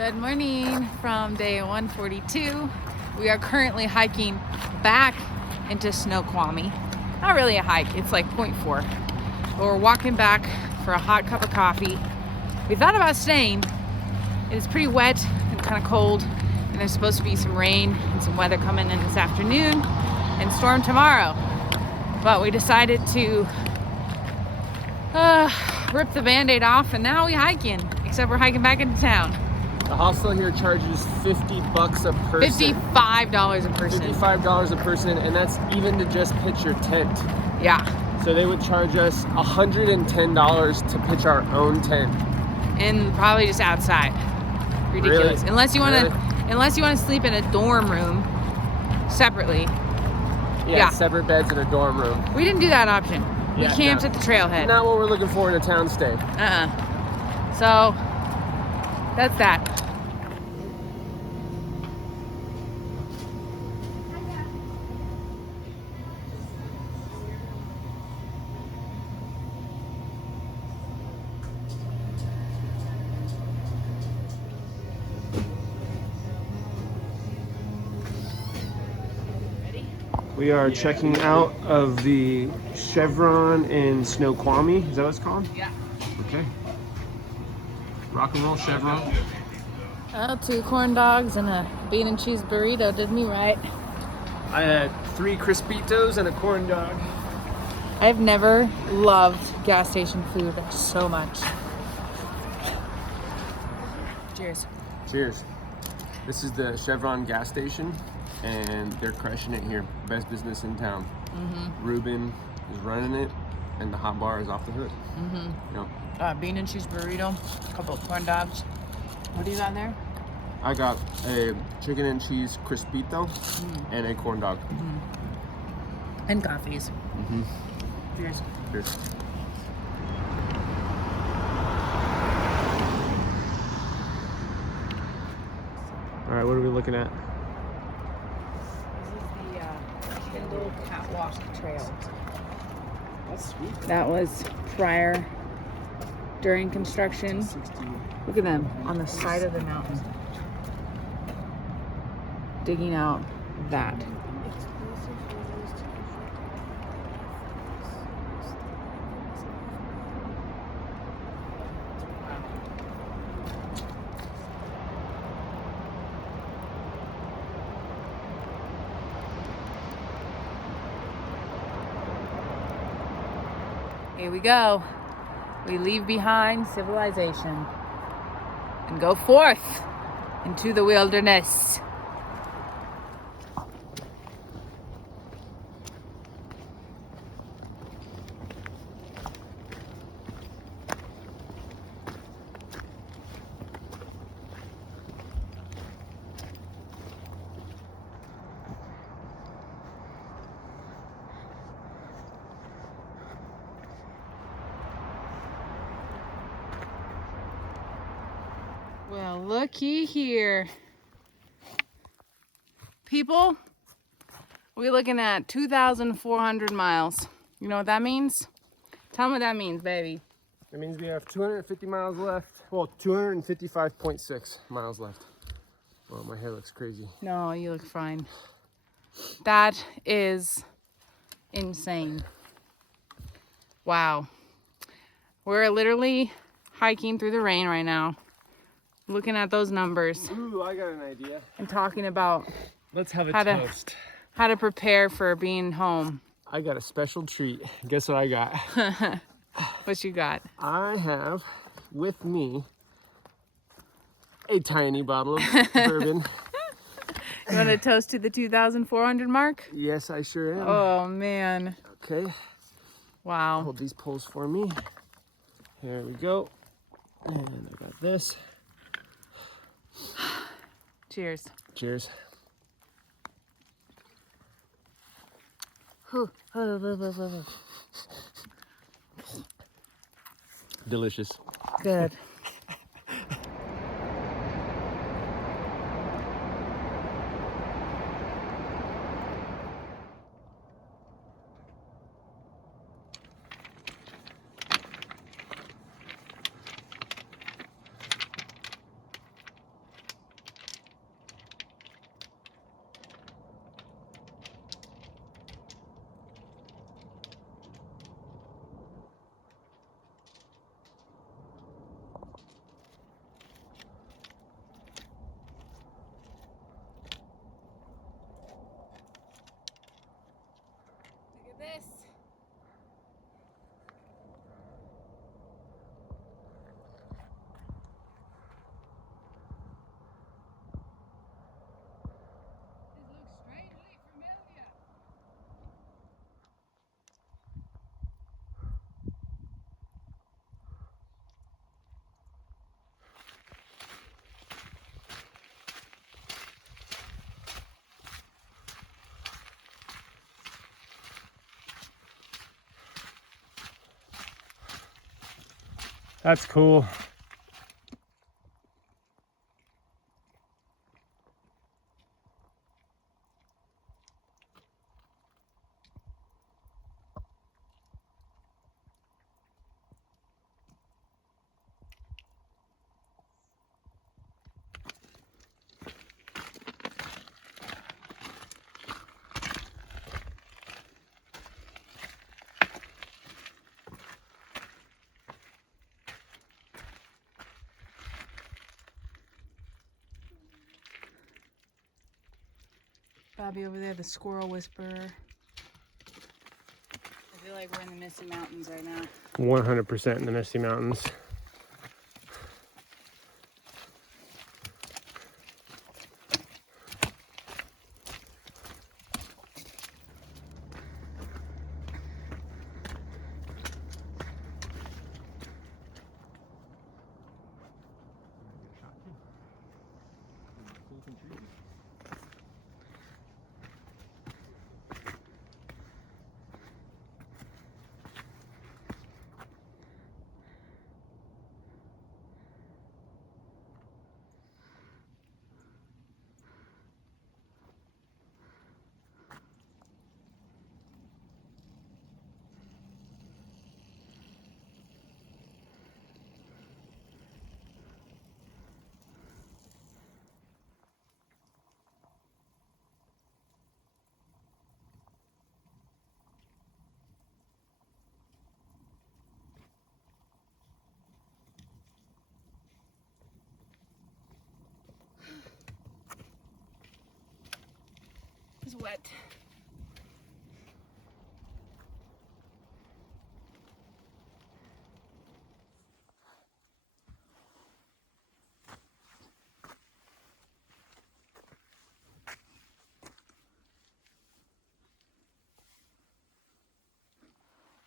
Good morning from day 142. We are currently hiking back into Snoqualmie. Not really a hike, it's like 0.4. But we're walking back for a hot cup of coffee. We thought about staying. It is pretty wet and kind of cold, and there's supposed to be some rain and some weather coming in this afternoon and storm tomorrow. But we decided to rip the band-aid off, and now we hiking, except we're hiking back into town. The hostel here charges $50 a person. $55 a person. $55 a person, and that's even to just pitch your tent. Yeah. So they would charge us $110 to pitch our own tent. And probably just outside. Ridiculous. Really? Unless you want to sleep in a dorm room separately. Yeah, separate beds in a dorm room. We didn't do that option. We camped at the trailhead. Not what we're looking for in a town stay. So that's that. We are checking out of the Chevron in Snoqualmie. Is that what it's called? Yeah. Okay. Rock and roll Chevron. 2 corn dogs and a bean and cheese burrito did me right. I had 3 Crispitos and a corn dog. I've never loved gas station food so much. Cheers. Cheers. This is the Chevron gas station, and they're crushing it here. Best business in town. Ruben is running it, and the hot bar is off the hook. Yep. Bean and cheese burrito, a couple of corn dogs. What do you got there? I got a chicken and cheese crispito and a corn dog. And coffees. Cheers. Cheers. All right, what are we looking at? This is the Kindle Catwalk Trail. That's sweet. That was prior, during construction. Look at them on the side of the mountain, digging out that. Here we go. We leave behind civilization and go forth into the wilderness. Well, looky here. People, we're looking at 2,400 miles. You know what that means? Tell me what that means, baby. That means we have 250 miles left. Well, 255.6 miles left. Well, my hair looks crazy. No, you look fine. That is insane. Wow. We're literally hiking through the rain right now. Looking at those numbers. Ooh, I got an idea. And talking about Let's have a toast. How to prepare for being home. I got a special treat. Guess what I got? What you got? I have with me a tiny bottle of bourbon. You want to toast to the 2,400 mark? Yes, I sure am. Oh, man. Okay. Wow. Hold these poles for me. Here we go. And I got this. Cheers. Cheers. Delicious. Good. That's cool. Bobby over there, the squirrel whisperer. I feel like we're in the Misty Mountains right now. 100% in the Misty Mountains. It's wet.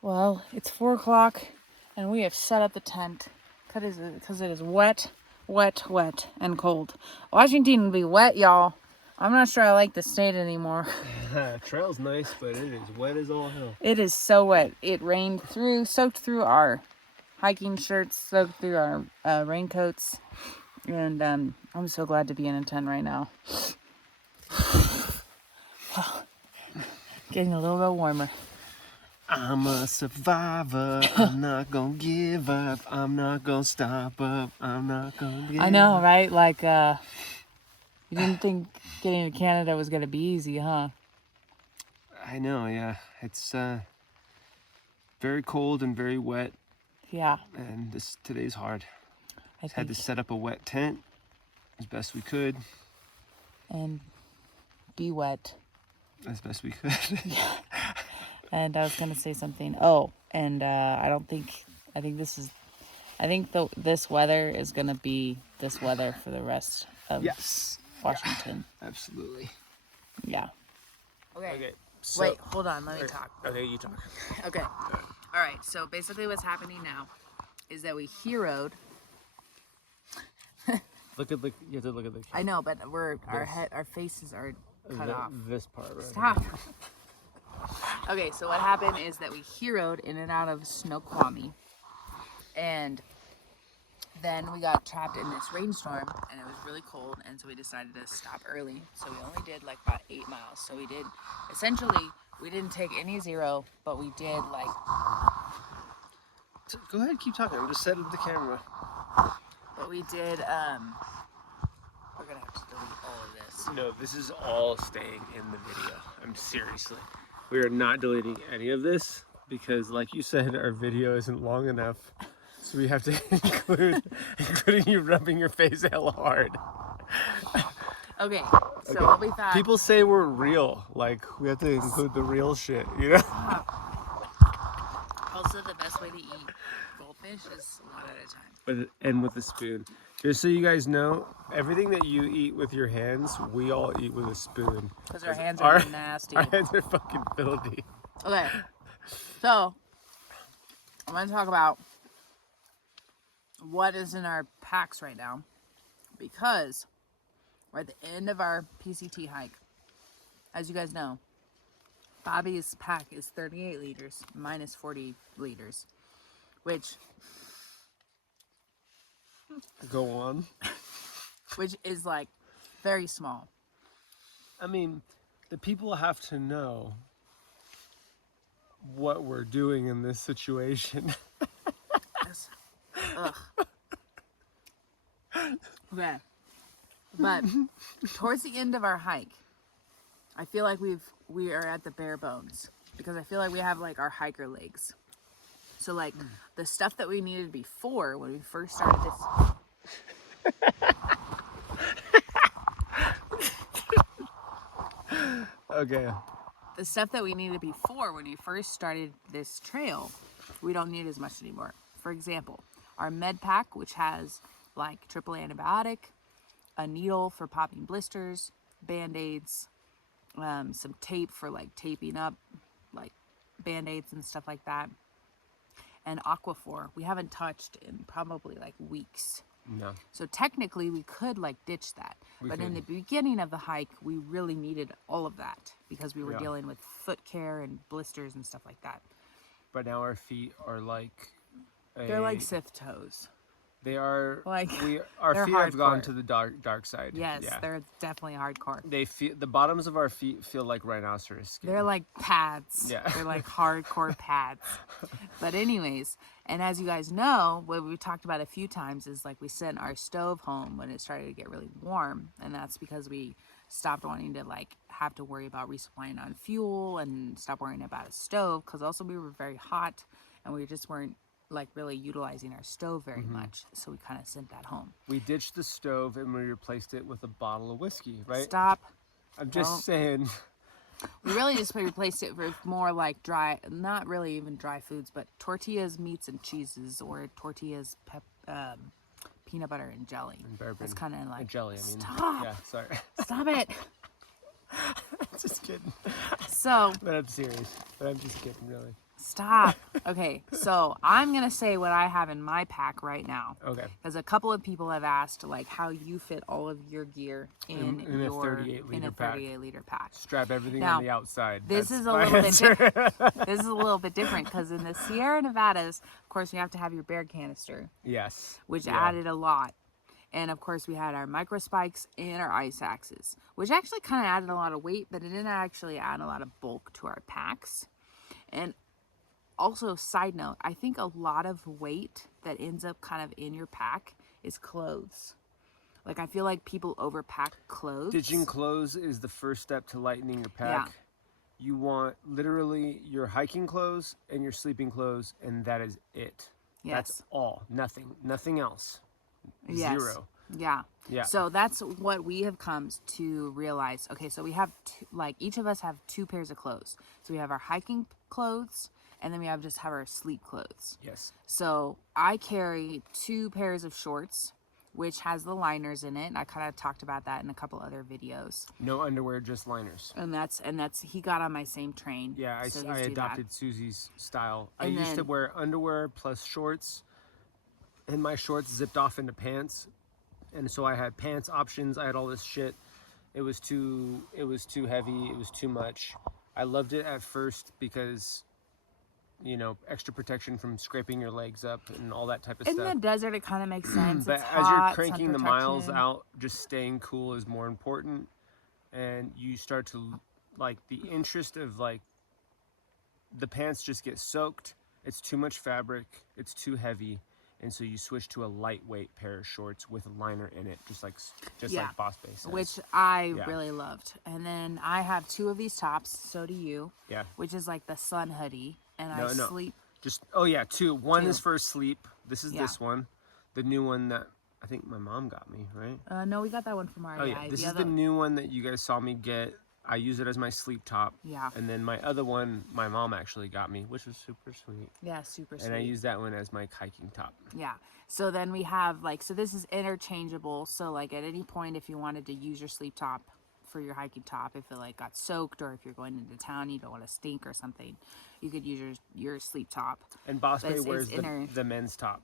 Well, it's 4 o'clock and we have set up the tent because it is wet, wet, wet, and cold. Washington will be wet, y'all. I'm not sure I like the state anymore. Trail's nice, but it is wet as all hell. It is so wet. It rained through, soaked through our hiking shirts, soaked through our raincoats. And I'm so glad to be in a tent right now. Getting a little bit warmer. I'm a survivor. I'm not gonna give up. I'm not gonna stop up. I'm not gonna give up. I know, right? Like, you didn't think getting to Canada was gonna be easy, huh? I know, yeah. It's very cold and very wet, Yeah. and today's hard. I Had to think. set up a wet tent as best we could. And be wet. As best we could. And I was gonna say something. Oh, and I think this weather is gonna be this weather for the rest of Yes. Washington. Yeah, absolutely. Yeah. Okay. So, Wait, hold on. Let me talk. Okay, you talk. Okay. All right. So basically, what's happening now is that we heroed. You have to look at the. I know, but our faces are cut off. This part, right? Stop. Okay, so what happened is that we heroed in and out of Snoqualmie, and then we got trapped in this rainstorm, and it was really cold, and so we decided to stop early. So we only did like about 8 miles. So we did, essentially, we didn't take any zero, but we did like. Go ahead, keep talking. I'm just setting up the camera. But we did. We're gonna have to delete all of this. No, this is all staying in the video. I'm seriously. We are not deleting any of this because, like you said, our video isn't long enough. So we have to including you rubbing your face hella hard. Okay, so what we thought. People say we're real. Like, we have to include the real shit, you know? Also, the best way to eat goldfish is one at a time. And with a spoon. Just so you guys know, everything that you eat with your hands, we all eat with a spoon. Because our hands are nasty. Our hands are fucking filthy. Okay, so I'm going to talk about what is in our packs right now, because we're at the end of our PCT hike. As you guys know, Bobby's pack is 38 liters, mine is 40 liters, which Go on. which is like very small. I mean, the people have to know what we're doing in this situation. Yes. Ugh. Okay. But towards the end of our hike, I feel like we are at the bare bones because I feel like we have like our hiker legs. So like the stuff that we needed before when we first started this. Okay. The stuff that we needed before when we first started this trail, we don't need as much anymore. For example, our med pack, which has like triple antibiotic, a needle for popping blisters, band-aids, some tape for like taping up like band-aids and stuff like that, and Aquaphor we haven't touched in probably like weeks. No. So technically we could like ditch that. But in the beginning of the hike, we really needed all of that because we were dealing with foot care and blisters and stuff like that. But now our feet are like They're like Sith toes. They are like our feet have gone hardcore. to the dark side. Yes, yeah. they're definitely hardcore. They feel the bottoms of our feet feel like rhinoceros skin. They're like pads. Yeah. They're like hardcore pads. But anyways, and as you guys know, what we talked about a few times is like we sent our stove home when it started to get really warm, and that's because we stopped wanting to like have to worry about resupplying on fuel and stop worrying about a stove because also we were very hot and we just weren't like really utilizing our stove very much, so we kind of sent that home. We ditched the stove and we replaced it with a bottle of whiskey, right? Stop. I'm just saying. We really just replaced it with more like dry, not really even dry foods, but tortillas, meats, and cheeses, or tortillas, peanut butter, and jelly. And bourbon. That's kind of like And jelly, I mean. Stop. Yeah, sorry. Stop it. Just kidding. So. But I'm serious. But I'm just kidding, really. Stop. Okay, so I'm gonna say what I have in my pack right now. Okay. Because a couple of people have asked like how you fit all of your gear in a your 38 liter pack. Strap everything Now, on the outside. This That's is a my little bit answer. different. This is a little bit different because in the Sierra Nevadas, of course, you have to have your bear canister, Yes. which Yeah. added a lot. And of course, we had our micro spikes and our ice axes, which actually kind of added a lot of weight, but it didn't actually add a lot of bulk to our packs. And also, side note, I think a lot of weight that ends up kind of in your pack is clothes. Like, I feel like people overpack clothes. Ditching clothes is the first step to lightening your pack. Yeah. You want literally your hiking clothes and your sleeping clothes, and that is it. Yes. That's all. Nothing else. Yes. Zero. Yeah. Yeah. So that's what we have come to realize. Okay, so we have each of us have 2 pairs of clothes. So we have our hiking clothes, and then we have our sleep clothes. Yes. So I carry 2 pairs of shorts, which has the liners in it. And I kind of talked about that in a couple other videos. No underwear, just liners. And that's he got on my same train. Yeah, so I he's do adopted that. Susie's style. And I used to then- wear underwear plus shorts, and my shorts zipped off into pants. And so I had pants options. I had all this shit. It was too heavy. It was too much. I loved it at first because, you know, extra protection from scraping your legs up and all that type of In stuff. the desert, it kind of makes sense. But It's as hot, you're cranking sun the miles protection. out, just staying cool is more important. And you start to, like, the interest of, like, the pants just get soaked. It's too much fabric. It's too heavy. And so you switch to a lightweight pair of shorts with a liner in it, just like Boss Bay says. Which I really loved. And then I have 2 of these tops. So do you. Yeah. Which is like the sun hoodie, and No. I sleep. Just 2. One 2. is for sleep. This is Yeah. this one, the new one that I think my mom got me, right? No, we got that one from REI. Oh yeah, this is the new one that you guys saw me get. I use it as my sleep top. Yeah. And then my other one, my mom actually got me, which was super sweet. Yeah, super sweet. And I use that one as my hiking top. Yeah. So then we have so this is interchangeable. So like at any point, if you wanted to use your sleep top for your hiking top, if it like got soaked or if you're going into town, you don't want to stink or something, you could use your sleep top. And Boss But Bay it's wears inner. the men's top.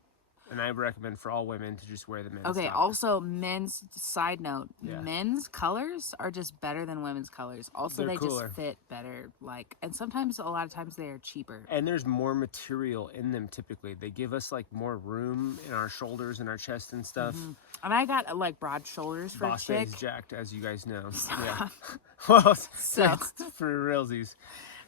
And I recommend for all women to just wear the men's Okay, top. also men's, side note, Yeah. men's colors are just better than women's colors. Also, They're they cooler. just fit better. Like, and sometimes, a lot of times, they are cheaper. And there's more material in them typically. They give us like more room in our shoulders and our chest and stuff. And I got like broad shoulders for Boss a chick. Baby's jacked, as you guys know. Yeah. Well, So- it's for realsies.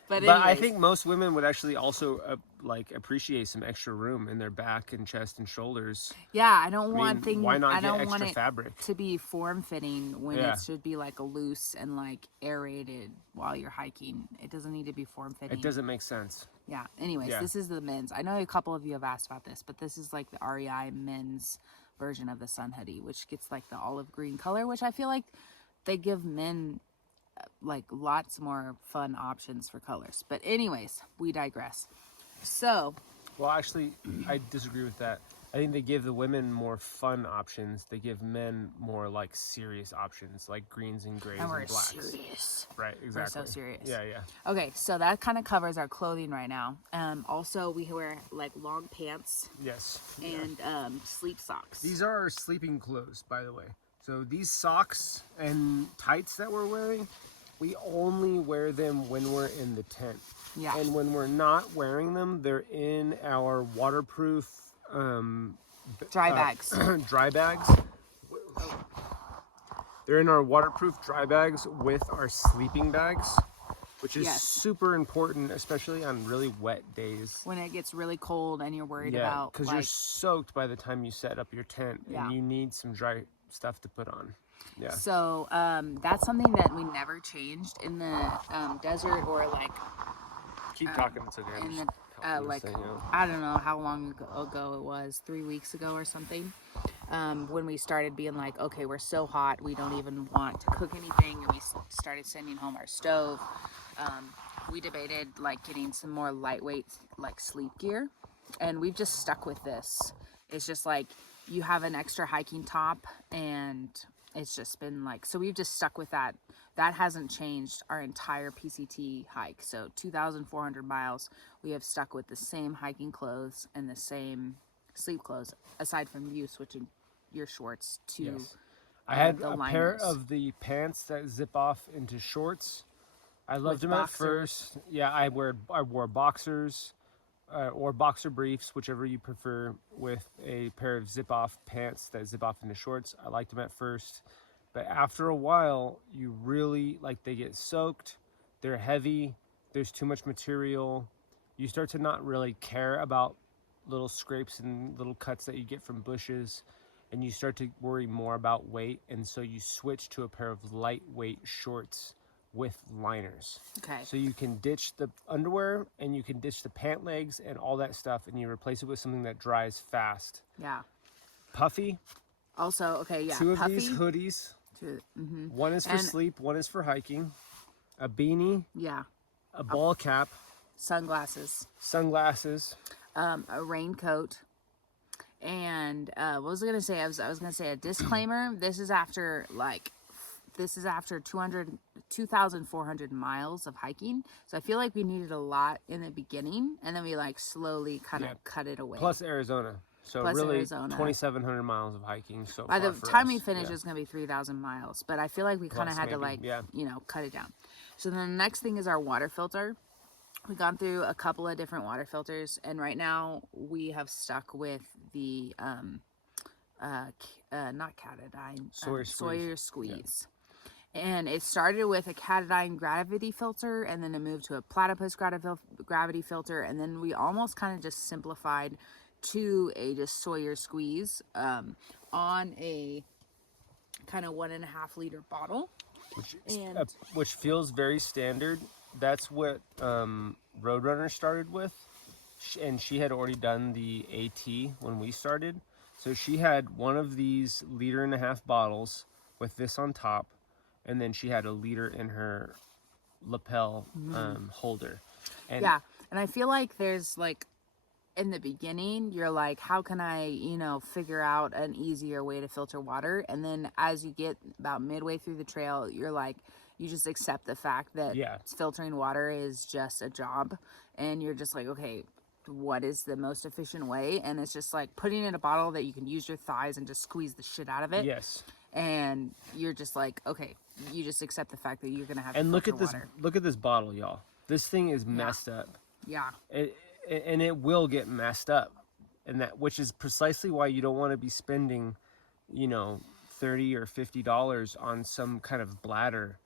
But I anyways, think most women would actually also like appreciate some extra room in their back and chest and shoulders. yeah, I don't I mean, want things. why not I get don't extra want it fabric? to be form fitting when Yeah. it should be like a loose and like aerated while you're hiking. It doesn't need to be form fitting. It doesn't make sense. Yeah. Anyways, Yeah. this is the men's. I know a couple of you have asked about this, but this is like the REI men's version of the sun hoodie, which gets like the olive green color, which I feel like they give men like lots more fun options for colors. But anyways, we digress. So Well, actually, I disagree with that. I think they give the women more fun options. They give men more like serious options, like greens and grays and we're and blacks. serious. Right, exactly. so serious. Yeah, yeah. Okay, so that kind of covers our clothing right now. Also, we wear like long pants Yes. and sleep socks. These are our sleeping clothes, by the way. So these socks and tights that we're wearing, we only wear them when we're in the tent. Yeah. And when we're not wearing them, they're in our waterproof dry bags. dry bags. They're in our waterproof dry bags with our sleeping bags, which is Yes. super important, especially on really wet days. When it gets really cold and you're worried Yeah, about because like, you're soaked by the time you set up your tent, Yeah. and you need some dry stuff to put on. Yeah. So that's something that we never changed in the desert or like Keep talking. It's okay. in the Help like understand, you know. I don't know how long ago it was, 3 weeks ago or something. When we started being like, okay, we're so hot, we don't even want to cook anything, and we started sending home our stove. We debated like getting some more lightweight like sleep gear, and we've just stuck with this. It's just like you have an extra hiking top, and it's just been like, so we've just stuck with that. That hasn't changed our entire PCT hike. So 2,400 miles, we have stuck with the same hiking clothes and the same sleep clothes, aside from you switching your shorts to Yes. I had the a pair liners. of the pants that zip off into shorts. I loved With them at boxers. first. Yeah, I wore boxers or boxer briefs, whichever you prefer, with a pair of zip off pants that zip off into shorts. I liked them at first, but after a while, you really like they get soaked. They're heavy. There's too much material. You start to not really care about little scrapes and little cuts that you get from bushes, and you start to worry more about weight, and so you switch to a pair of lightweight shorts with liners. Okay. So you can ditch the underwear and you can ditch the pant legs and all that stuff, and you replace it with something that dries fast. Yeah. Puffy. Also, okay, yeah. Two of puffy. these hoodies. Mm-hmm. One is for And- sleep, one is for hiking. A beanie, Yeah. a ball cap, Sunglasses. sunglasses. A raincoat, and what was I gonna say? I was gonna say a disclaimer. This is after 2,400 miles of hiking. So I feel like we needed a lot in the beginning, and then we like slowly kind of Yeah. cut it away. Plus Arizona. So Plus really Arizona. 2,700 miles of hiking so by far the for time us. we finish, Yeah. it's gonna be 3,000 miles. But I feel like we kind of Plus had to maybe, yeah. cut it down. So then the next thing is our water filter. We've gone through a couple of different water filters, and right now we have stuck with the not Catadine, Sawyer Sawyer Squeeze. Squeeze. And it started with a Catadine gravity filter, and then it moved to a platypus gravity filter, and then we almost kind of just simplified to a just Sawyer Squeeze on a kind of 1.5 liter bottle. And Which feels very standard. That's what Roadrunner started with, and she had already done the AT when we started. So she had one of these 1.5 liter bottles with this on top, and then she had a liter in her lapel holder. And yeah, and I feel like there's like, in the beginning, you're like, how can I, figure out an easier way to filter water? And then as you get about midway through the trail, you're like, you just accept the fact that Yeah. filtering water is just a job. And you're just like, okay, what is the most efficient way, and it's just like putting in a bottle that you can use your thighs and just squeeze the shit out of it. Yes. And you're just like, okay, you just accept the fact that you're gonna have. And look at this. Look at this bottle, y'all. This thing is messed up. Yeah. And it will get messed up, and which is precisely why you don't want to be spending, you know, $30 or $50 on some kind of bladder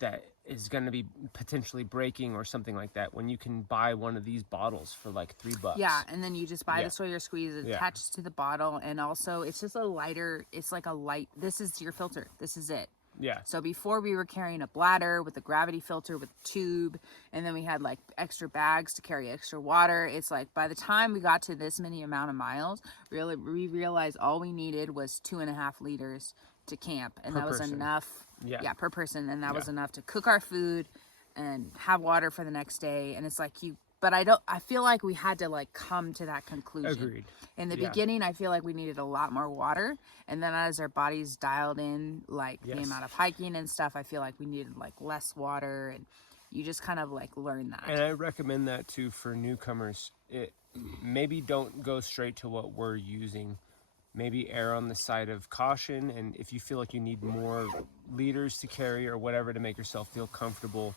that is going to be potentially breaking or something like that, when you can buy one of these bottles for like $3. Yeah, and then you just buy the Sawyer squeeze. It attaches to the bottle, and also it's just a lighter. It's like a light. This is your filter. This is it. Yeah. So before we were carrying a bladder with a gravity filter with a tube, and then we had like extra bags to carry extra water. It's like by the time we got to this many amount of miles, really we realized all we needed was 2.5 liters to camp, and that was enough. Yeah, per person, and that was enough to cook our food and have water for the next day. And it's like but I feel like we had to like come to that conclusion. Agreed. In the beginning, I feel like we needed a lot more water, and then as our bodies dialed in, like the amount of hiking and stuff, I feel like we needed like less water, and you just kind of like learn that. And I recommend that too for newcomers. Maybe don't go straight to what we're using. Maybe err on the side of caution, and if you feel like you need more liters to carry or whatever to make yourself feel comfortable,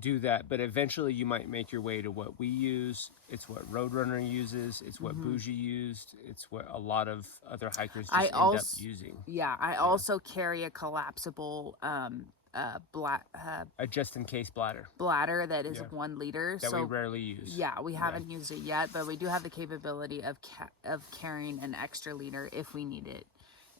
do that. But eventually you might make your way to what we use. It's what Roadrunner uses. It's what Bougie used. It's what a lot of other hikers just end up using. Yeah, I also carry a collapsible a just-in-case bladder that is 1 liter. That we rarely use. Yeah, we haven't used it yet, but we do have the capability of carrying an extra liter if we need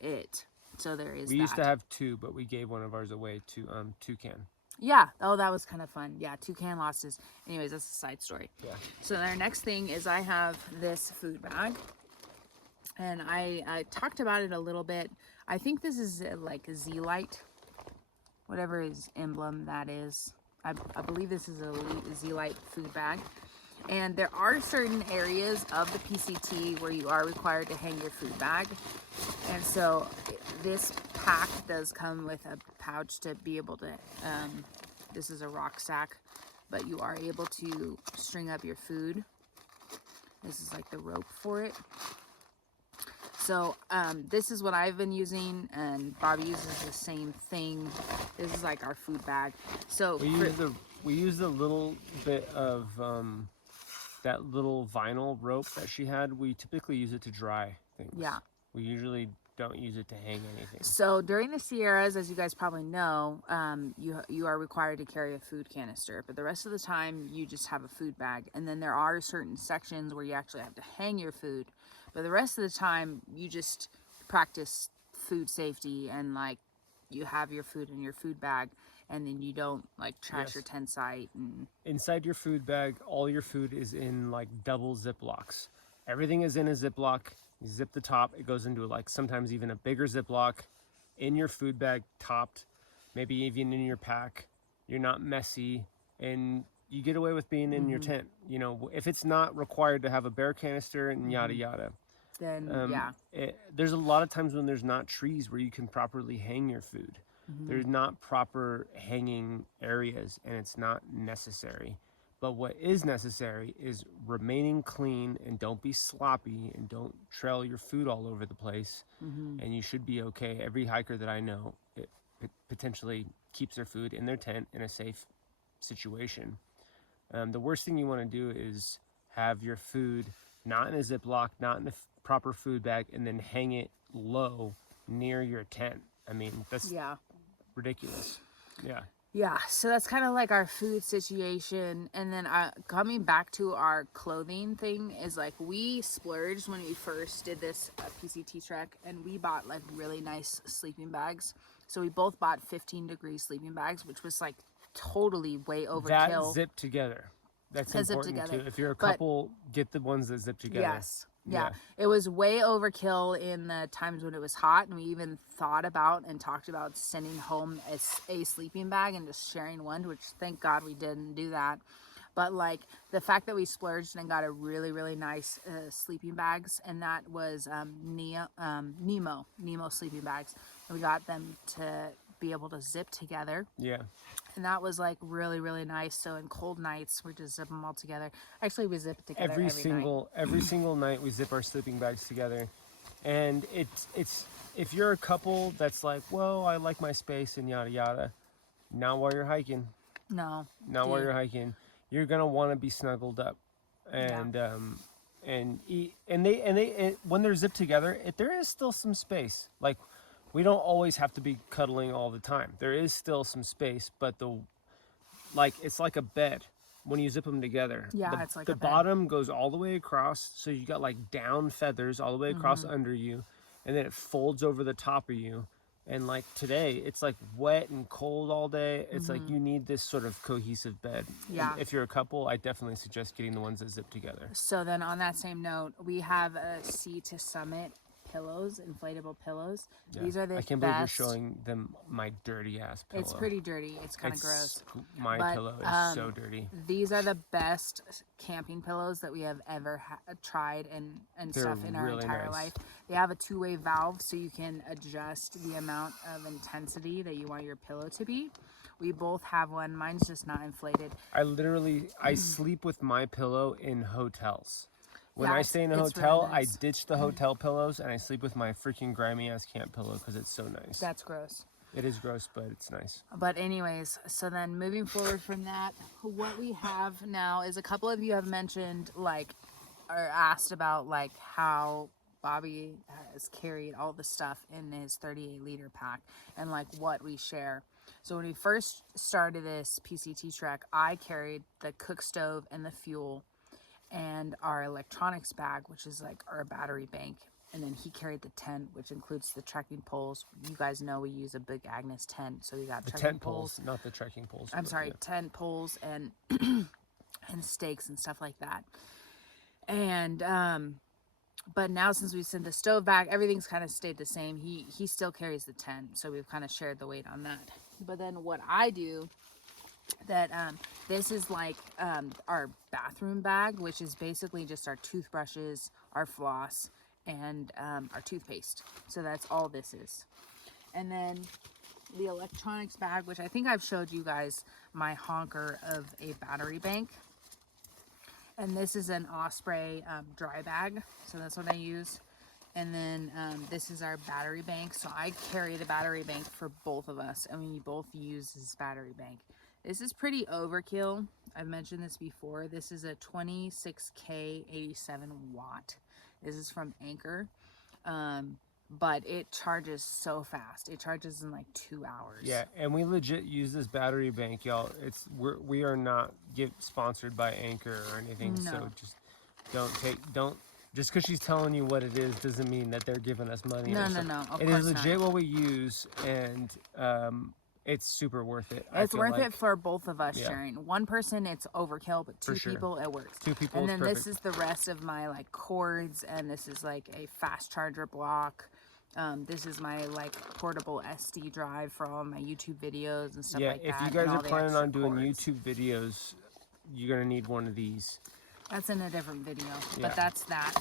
it. So there is. We used to have 2, but we gave one of ours away to Toucan. Yeah. Oh, that was kind of fun. Yeah, Toucan lost his. Anyways, that's a side story. Yeah. So our next thing is I have this food bag, and I talked about it a little bit. I think this is like a Z-Lite. Whatever his emblem that is. I believe this is a Z-Lite food bag. And there are certain areas of the PCT where you are required to hang your food bag. And so this pack does come with a pouch to be able to, this is a rucksack, but you are able to string up your food. This is like the rope for it. So this is what I've been using, and Bobby uses the same thing. This is like our food bag. So we use the little bit of that little vinyl rope that she had. We typically use it to dry things. Yeah. We usually don't use it to hang anything. So during the Sierras, as you guys probably know, you are required to carry a food canister, but the rest of the time you just have a food bag. And then there are certain sections where you actually have to hang your food. But the rest of the time, you just practice food safety, and like you have your food in your food bag, and then you don't like trash your tent site. And inside your food bag, all your food is in like double Ziplocs. Everything is in a Ziploc. You zip the top. It goes into like sometimes even a bigger Ziploc in your food bag, topped, maybe even in your pack. You're not messy, and you get away with being in your tent. You know, if it's not required to have a bear canister and yada yada, then there's a lot of times when there's not trees where you can properly hang your food. There's not proper hanging areas, and it's not necessary. But what is necessary is remaining clean, and don't be sloppy, and don't trail your food all over the place, and you should be okay. Every hiker that I know potentially keeps their food in their tent in a safe situation. The worst thing you want to do is have your food not in a Ziploc, not in a proper food bag, and then hang it low near your tent. I mean, that's ridiculous. Yeah, so that's kind of like our food situation. And then coming back to our clothing thing is like we splurged when we first did this PCT trek, and we bought like really nice sleeping bags. So we both bought 15-degree sleeping bags, which was like totally way overkill. That zip together. That's important too. If you're a couple, get the ones that zip together. Yes. Yeah, it was way overkill in the times when it was hot, and we even thought about and talked about sending home a sleeping bag and just sharing one, which thank God we didn't do that. But like the fact that we splurged and got a really, really nice sleeping bags, and that was Nemo sleeping bags, and we got them to be able to zip together. Yeah. And that was like really, really nice. So in cold nights, we just zip them all together. Actually, we zip it together every single night we zip our sleeping bags together. And it's if you're a couple that's like, well, I like my space and yada yada, not while you're hiking. No. While you're hiking. You're gonna want to be snuggled up, and and eat. And when they're zipped together, there is still some space. Like, we don't always have to be cuddling all the time. There is still some space, but it's like a bed when you zip them together. Yeah, it's like the bottom goes all the way across, so you got like down feathers all the way across under you, and then it folds over the top of you. And like today, it's like wet and cold all day. It's like you need this sort of cohesive bed. Yeah. And if you're a couple, I definitely suggest getting the ones that zip together. So then on that same note, we have a Sea to Summit pillows, inflatable pillows. Yeah. These are the best. I can't believe you're showing them my dirty ass pillow. It's pretty dirty. It's kind of gross. My pillow is so dirty. These are the best camping pillows that we have ever tried and stuff in our really entire life. They have a two-way valve, so you can adjust the amount of intensity that you want your pillow to be. We both have one. Mine's just not inflated. I sleep with my pillow in hotels. When I stay in a hotel, really nice. I ditch the hotel pillows and I sleep with my freaking grimy ass camp pillow because it's so nice. That's gross. It is gross, but it's nice. But anyways, so then moving forward from that, what we have now is a couple of you have mentioned like or asked about like how Bobby has carried all the stuff in his 38-liter pack and like what we share. So when we first started this PCT trek, I carried the cook stove and the fuel and our electronics bag, which is like our battery bank. And then he carried the tent, which includes the trekking poles. You guys know we use a big Agnes tent, so we got the trekking tent poles, not the trekking poles. I'm sorry, tent poles and and stakes and stuff like that. And but now since we sent the stove back, everything's kind of stayed the same. He still carries the tent, so we've kind of shared the weight on that. But then what I do, that this is like our bathroom bag, which is basically just our toothbrushes, our floss, and our toothpaste. So that's all this is. And then the electronics bag, which I think I've showed you guys my honker of a battery bank. And this is an Osprey dry bag, so that's what I use. And then this is our battery bank. So I carry the battery bank for both of us, and we both use this battery bank. This is pretty overkill. I've mentioned this before. This is a 26K 87 watt. This is from Anchor. But it charges so fast. It charges in like 2 hours. Yeah, and we legit use this battery bank, y'all. We are not sponsored by Anchor or anything. No. So just don't just because she's telling you what it is doesn't mean that they're giving us money. No. It is legit what we use, and it's super worth it. It's worth it for both of us sharing. One person, it's overkill, but two people, it works. Two people, and then perfect. This is the rest of my like cords, and this is like a fast charger block. This is my like portable SD drive for all my YouTube videos and stuff like that. Yeah, if you guys are planning on doing YouTube videos, you're gonna need one of these. That's in a different video, but that's that.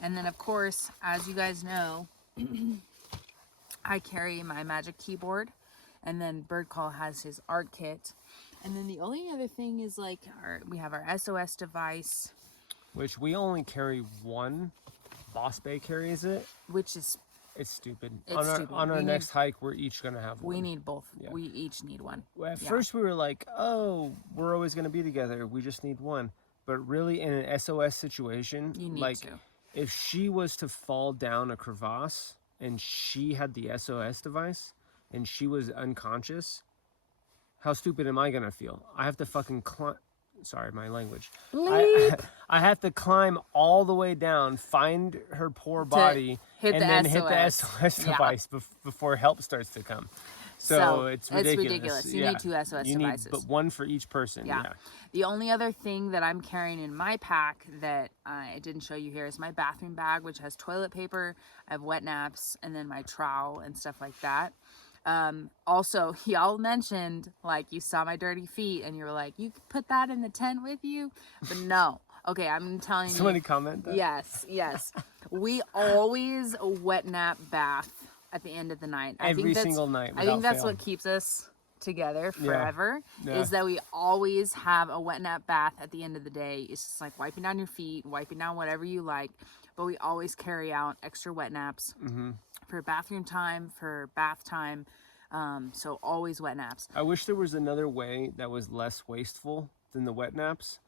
And then of course, as you guys know, I carry my Magic Keyboard, and then Bird Call has his art kit. And then the only other thing is like we have our SOS device, which we only carry one. Boss Bay carries it, which is stupid. It's on our next hike, we're each gonna have one. We need both. Yeah. We each need one. At first, we were like, "Oh, we're always gonna be together. We just need one." But really, in an SOS situation, you need like to. If she was to fall down a crevasse and she had the SOS device and she was unconscious, how stupid am I gonna feel? I have to fucking climb. Sorry, my language. I have to climb all the way down, find her poor body, and then hit the SOS device before help starts to come. So it's ridiculous. You need two SOS devices. But one for each person. Yeah. The only other thing that I'm carrying in my pack that I didn't show you here is my bathroom bag, which has toilet paper, I have wet naps, and then my trowel and stuff like that. Also, y'all mentioned like you saw my dirty feet and you were like, you could put that in the tent with you, but no. Okay, I'm telling you. Somebody comment that? Yes. We always wet nap bath at the end of the night. Every single night. I think that's fail. what keeps us together forever. Yeah. Is that we always have a wet nap bath at the end of the day. It's just like wiping down your feet, wiping down whatever you like, but we always carry out extra wet naps for bathroom time, for bath time. So always wet naps. I wish there was another way that was less wasteful than the wet naps,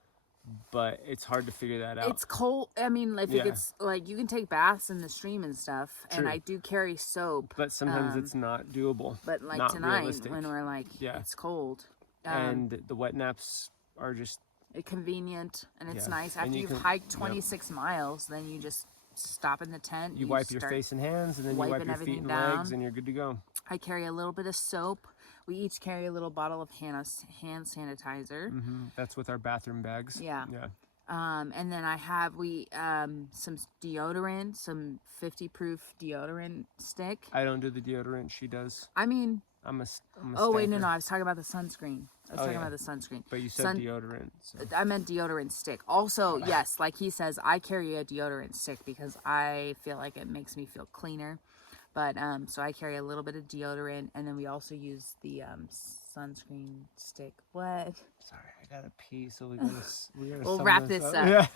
but it's hard to figure that out. It's cold. I mean, if it gets like, you can take baths in the stream and stuff. True. And I do carry soap. But sometimes it's not doable. But like not tonight, realistic. when we're like, it's cold. And the wet naps are just convenient, and it's nice. And After you've hiked 26 miles, then you just stop in the tent. You wipe your face and hands, and then you wipe your feet and legs, and you're good to go. I carry a little bit of soap. We each carry a little bottle of hand sanitizer. That's with our bathroom bags. Yeah. And then I have some deodorant, some 50 proof deodorant stick. I don't do the deodorant. She does. I mean, I'm a oh wait, stanker. no, I was talking about the sunscreen. I was talking about the sunscreen. But you said deodorant. So. I meant deodorant stick. Also, yes, like he says, I carry a deodorant stick because I feel like it makes me feel cleaner. But so I carry a little bit of deodorant, and then we also use the sunscreen stick. What? Sorry, I gotta pee, so we gotta we'll wrap this up. Yeah.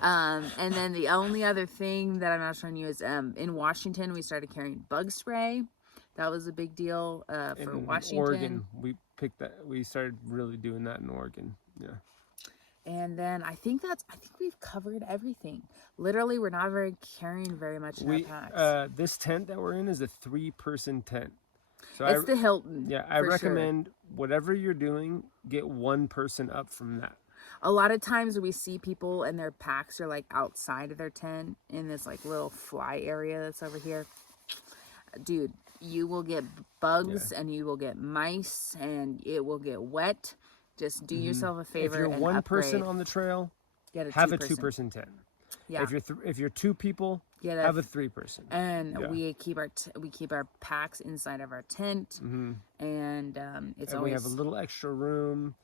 And then the only other thing that I'm not showing you is in Washington we started carrying bug spray. That was a big deal for Washington. Oregon, we started really doing that in Oregon. Yeah. And then I think we've covered everything. Literally, we're not carrying very much in our packs. This tent that we're in is a 3-person tent. So it's the Hilton. Yeah, I recommend whatever you're doing, get one person up from that. A lot of times we see people and their packs are like outside of their tent in this like little fly area that's over here. Dude, you will get bugs and you will get mice and it will get wet. Just do yourself a favor. If you're and one upgrade. person on the trail, have a 2-person tent. Yeah. If you're 2 people, have a 3-person. And we keep our packs inside of our tent, and it's always. We have a little extra room,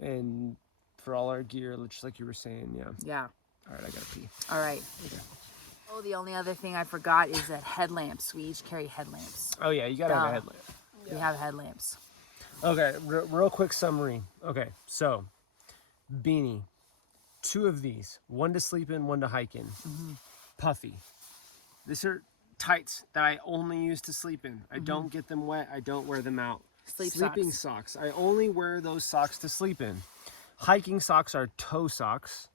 and for all our gear, just like you were saying, Yeah. All right, I gotta pee. All right. Okay. Oh, the only other thing I forgot is that headlamps. We each carry headlamps. Oh yeah, you gotta have a headlamp. We have headlamps. Okay, real quick summary. Okay, so beanie, 2 of these, 1 to sleep in, 1 to hike in. Puffy. These are tights that I only use to sleep in. I don't get them wet. I don't wear them out. Sleeping socks. I only wear those socks to sleep in. Hiking socks are toe socks.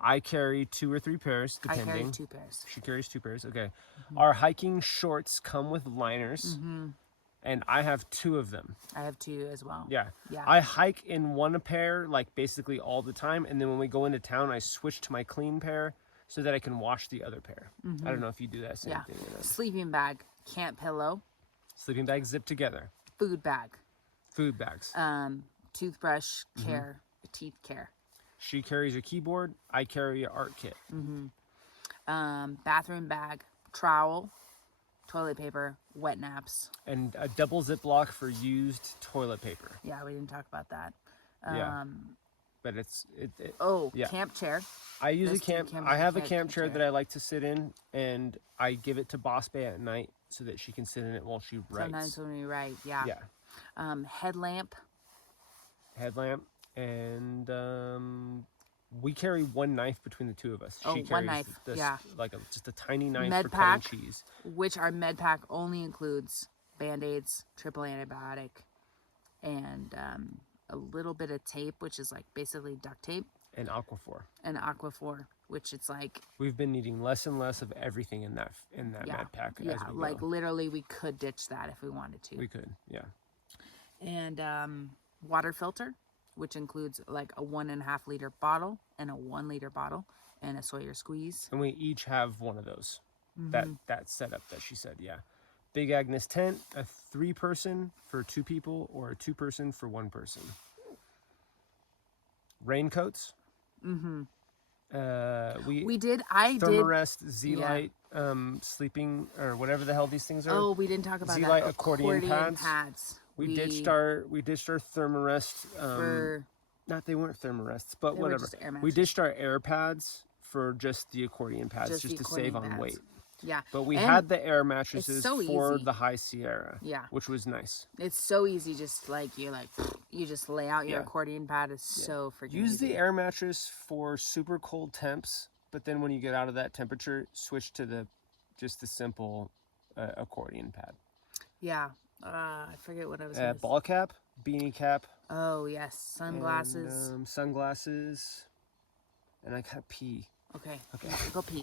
I carry 2 or 3 pairs, depending. I carry 2 pairs. She carries 2 pairs. Okay. Our hiking shorts come with liners. And I have 2 of them. I have 2 as well. Yeah. Yeah. I hike in 1 pair, like basically all the time. And then when we go into town, I switch to my clean pair so that I can wash the other pair. I don't know if you do that same thing. Sleeping bag, camp pillow. Sleeping bags zip together. Food bag. Food bags. Toothbrush care, teeth care. She carries a keyboard. I carry an art kit. Bathroom bag, trowel, toilet paper, wet naps. And a double Ziploc for used toilet paper. Yeah, we didn't talk about that. But camp chair. I use I have a camp chair that I like to sit in, and I give it to Boss Bay at night so that she can sit in it while she writes. Sometimes when we write, yeah. Headlamp. And we carry 1 knife between the 2 of us. Oh, she carries 1 knife, like just a tiny knife med for pack, cutting cheese. Which our med pack only includes Band-Aids, triple antibiotic, and a little bit of tape, which is like basically duct tape. And Aquaphor, which it's like we've been needing less and less of everything in that med pack. Yeah, as we like go. Literally we could ditch that if we wanted to. We could, yeah. And water filter, which includes like a 1.5 liter bottle and a 1 liter bottle and a Sawyer squeeze. And we each have one of those. That setup that she said, yeah. Big Agnes tent, a 3-person for 2 people or a 2-person for 1 person. Raincoats. We did. Thermarest, Z-Lite, sleeping or whatever the hell these things are. Oh, we didn't talk about Z-Lite that. accordion pads. We ditched our Thermarest. They weren't Thermarests, but whatever. We ditched our air pads for just the accordion pads, just to save on weight. Yeah. But we And had the air mattresses so for easy. the High Sierra. Yeah. Which was nice. It's so easy, just you just lay out your Yeah. accordion pad. It's so freaking Use easy. the air mattress for super cold temps, but then when you get out of that temperature, switch to just the simple accordion pad. Yeah. I forget what I was gonna say. Ball cap, beanie cap. Oh yes, sunglasses. And, sunglasses. And I gotta pee. Okay. Go pee.